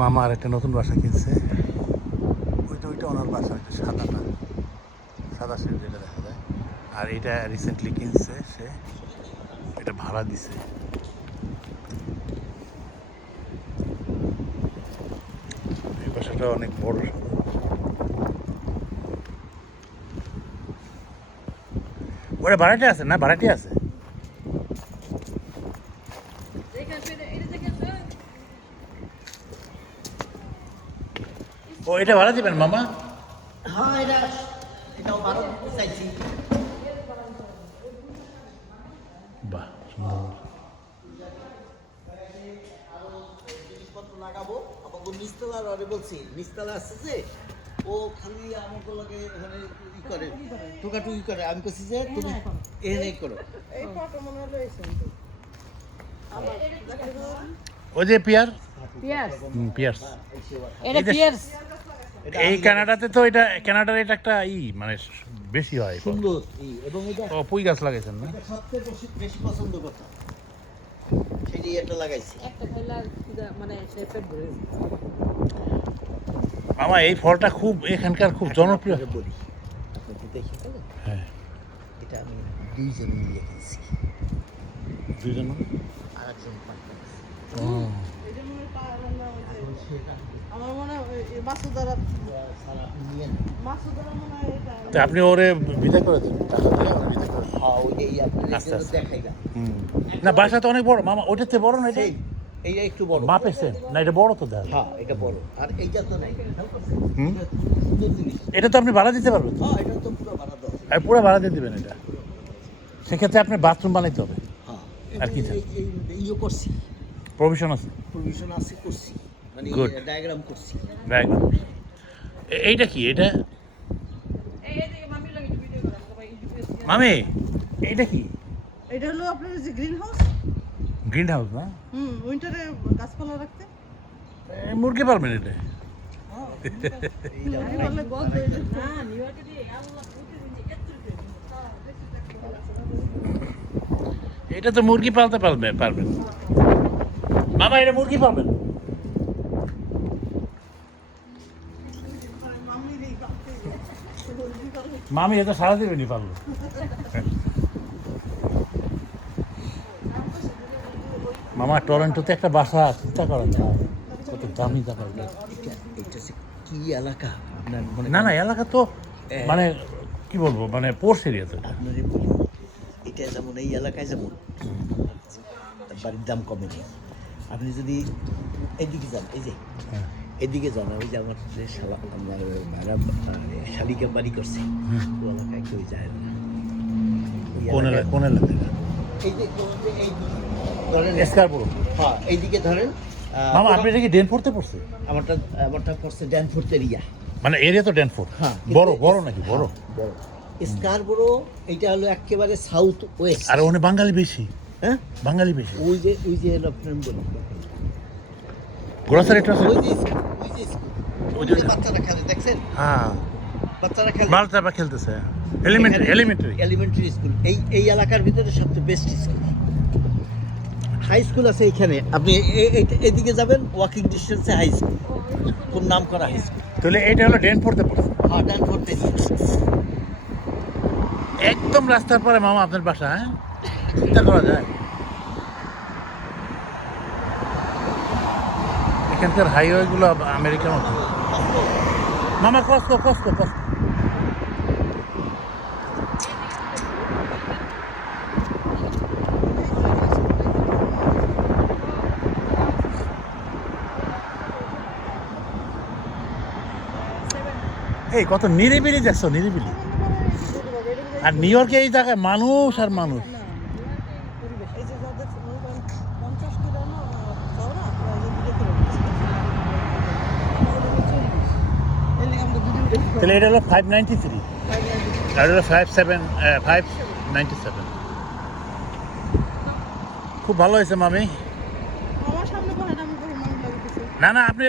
মামা আর একটা নতুন বাসা কিনছে। ওইটা ওনার বাসা, ওইটা সাদাটা, সাদা শেড যেটা দেখা যায়। আর এটা রিসেন্টলি কিনছে সে, এটা ভাড়া দিছে। এই বাসাটা অনেক বড়। ওটা ভাড়াটে আছে না? ভাড়াটে আছে। ও এটা ভাড়া দিবেন মামা? হ্যাঁ, এটাও ভাড়া দিতে চাইছি। বাহ, সুন্দর। জিনিসপত্র লাগাবো আমাকে নিচতলার আরে বলছি, নিচতলা আসছে যে ও খালি আমাকে লাগে ওখানে ই করে, টুকাটুকি করে। আমি বলছি যে তুমি এই করো। এই ফটো মনে হলো ওই যে পিয়ার, পিয়ার্স এটা পিয়ার্স। এই কানাডাতে তো এটা, কানাডার এটা একটা মানে বেশি হয় সুন্দর। এবং এটা পুঁই গাছ লাগাইছেন না? সবচেয়ে বেশি পছন্দ করতাম, সেই এটা লাগাইছি। একটা খাইলা মানে পেট ভরে মামা এই ফলটা খুব এখানকার খুব জনপ্রিয়। বলি আপনাকে দেখে ফেলে। হ্যাঁ, এটা আমি দুইজন মিলিয়ে কিনছি, দুজন। আর একজন পার্টনার। আমার মনে হয় মাসুদারা আপনি ওরে বিদায় করে দেন, টাকা দিয়ে ওরে বিদায় করে দেন। হ্যাঁ, ওইটাই আপনাদের আস্তে জন্য আস্তে। দেখাইলাম। না বাসা তো অনেক বড় মামা, ওটার চেয়ে বড় না এটা? এইটা একটু বড়। মাপেছেন না? এটা বড় তো দেখ। হ্যাঁ, এটা বড়। আর এইটা তো নাই। হুম। এটা সুন্দর জিনিস। এটা তো আপনি ভাড়া দিতে পারবেন তো? হ্যাঁ, এটা তো পুরো ভাড়া দেওয়া। আর পুরো ভাড়া দিয়ে দেবেন এটা। সেক্ষেত্রে আপনার বাথরুম বানাইতে হবে, হ্যাঁ, আর কি চাই? ইয়ে করছি, প্রভিশন আছে। প্রভিশন আছে, করছি, মানে Good. ডায়াগ্রাম করছি। এইটা কি? এটা মামি, এইটা কি? এটা হলো আপনার যে গ্রিন হাউস। গ্রিন হাউস না? উইন্টারে গাছপালা রাখতে। মুরগি পালবেন এটা? এটা তো মুরগি পালতে পারবেন মামা, এটা মুরগি পালবেন। মামি এটা সারা দেবেনি পারলো। মামা টরন্টোতে একটা বাসা চিন্তা করেন না, কত দামি জায়গা এটা। এটা কি এলাকা আপনার মনে? না না, এলাকা তো মানে কি বলবো, মানে পোর্স এরিয়া তো। আপনারই বলি, এটা যেমন এই এলাকায় যেমন বাড়ির দাম কমেনি। আপনি যদি এদিকে যান, এই যে এদিকে যান, ওই যে আমার যে আমার ভাড়া শালিকা বাড়ি করছে, ওই এলাকায় কেউ যায় না। কোন এলাকা? কোন এলাকা? এই যে এই ধরেন স্কারবোরো। হ্যাঁ, এইদিকে ধরেন। মামা আপনি এটা কি ডেনফোর্টে পড়ছে? আমারটা পড়ছে ড্যানফোর্থ এরিয়া। মানে এরিয়া তো ডেনফোর্ট। হ্যাঁ, বড় বড় নাকি? বড় বড়। স্কারবোরো এইটা হলো একেবারে সাউথ ওয়েস্ট। আর ওখানে বাঙালি বেশি। হ্যাঁ, বাঙালি বেশি। ওই যে হলো আপনার বলি, গ্রোসারি ট্রসারি। ওই যে ওই যে বাচ্চারা খেলে, দেখছেন? হ্যাঁ, বাচ্চারা খেলে, বাচ্চারা খেলতেছে। Elementary school. এই এলাকার ভিতরে সবচেয়ে বেস্ট স্কুল। হাই স্কুল আছে এইখানে। আপনি এদিকে যাবেন, ওয়াকিং ডিস্টেন্সে হাই স্কুল, খুব নাম করা হাই স্কুল। তাহলে এটা হলো ডেনফোর্টে পড়ছে। হ্যাঁ, ড্যানফোর্থ এরিয়া। একদম রাস্তার পরে মামা আপনার বাসা। হ্যাঁ, চিন্তা করা যায়। এখানকার হাইওয়ে গুলো আমেরিকার মতো। মামা কষ্ট। এই কত নিরিবিলি দেখছো, নিরিবিলি। আর নিউ ইয়র্কে এই জায়গায় মানুষ আর মানুষ। তাহলে এটা হলো 593, আর হলো 597। খুব ভালো হয়েছে মামি। আমার সামনে বলেন, আমি বলি, না না, আপনি